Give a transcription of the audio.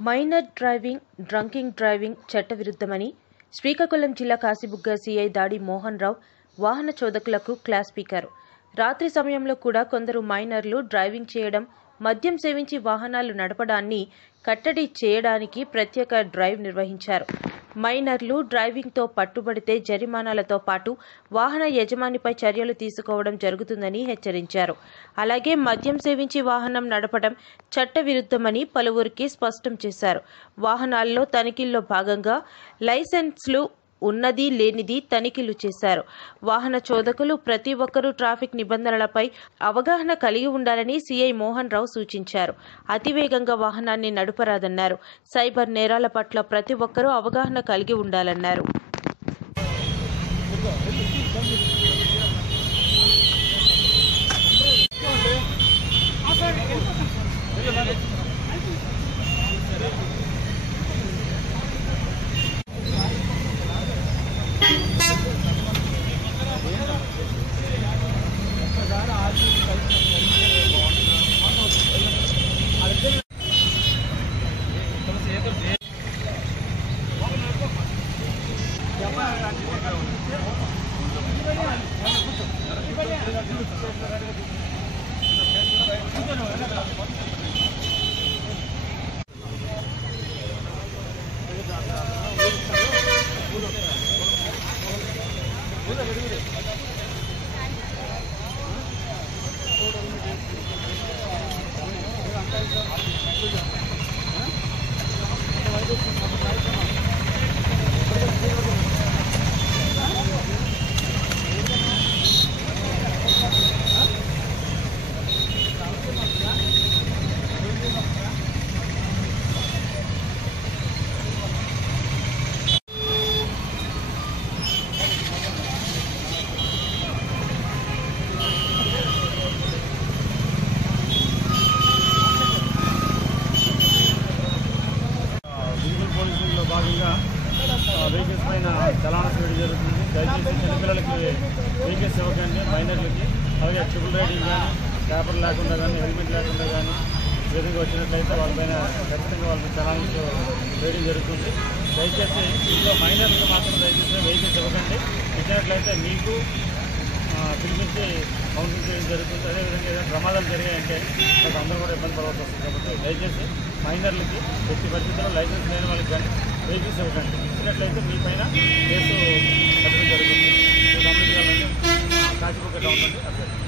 Minor డ్రంకింగ్ driving చట్టవిరుద్ధమని Srikakulam జిల్లా Kashibugga CI దాడి మోహన్ రావు వాహన చోదకులకు క్లాస్ స్పీకర్. రాత్రి సమయంలో కూడా కొందరు మైనర్లు డ్రైవింగ్ చేయడం, మద్యం సేవించి వాహనాలు నడపడాన్ని కట్టడి చేయడానికి ప్రత్యేక డ్రైవ్ నిర్వహించారు. మైనర్లు డ్రైవింగ్తో పట్టుబడితే జరిమానాలతో పాటు వాహన యజమానిపై చర్యలు తీసుకోవడం జరుగుతుందని హెచ్చరించారు. అలాగే మద్యం సేవించి వాహనం నడపడం చట్టవిరుద్ధమని పలువురికి స్పష్టం చేశారు. వాహనాల్లో తనిఖీల్లో భాగంగా లైసెన్స్లు ఉన్నది లేనిది తనిఖీలు చేశారు. వాహన చోదకులు ప్రతి ఒక్కరూ ట్రాఫిక్ నిబంధనలపై అవగాహన కలిగి ఉండాలని సీఐ మోహన్ రావు సూచించారు. అతివేగంగా వాహనాన్ని నడపరాదన్నారు. సైబర్ నేరాల పట్ల ప్రతి ఒక్కరూ అవగాహన కలిగి ఉండాలన్నారు. భాగంగా వెహికల్స్ పైన చలానా చేయడం జరుగుతుంది. దయచేసి చిన్నపిల్లలకి వెహికల్స్ ఇవ్వకండి, మైనర్లకి. అలాగే ట్రిపుల్ రైడింగ్ కానీ, పేపర్ లేకుండా కానీ, హెల్మెట్ లేకుండా కానీ విధంగా వచ్చినట్లయితే వాళ్ళపైన ఖచ్చితంగా వాళ్ళకి చలానాలు వేయడం జరుగుతుంది. దయచేసి ఇంట్లో మైనర్లకు మాత్రం దయచేసి వెహికల్స్ ఇవ్వకండి. ఇచ్చినట్లయితే మీకు పిలిపించి కౌన్సిలింగ్ చేయడం జరుగుతుంది. అదేవిధంగా ఏదైనా ప్రమాదాలు జరిగాయంటే మాకు అందరూ కూడా ఇబ్బంది పడవలసి వస్తుంది. కాబట్టి దయచేసి మైనర్లకి ఎట్టి పరిస్థితుల్లో లైసెన్స్ లేని వాళ్ళకి కానీ వెహికల్స్ ఇవ్వకండి. ఇచ్చినట్లయితే మీ పైన కేసు కట్టడం జరుగుతుంది. గమనించాలని కాశీబుగ్గ టౌన్ నుండి అభ్యర్థి.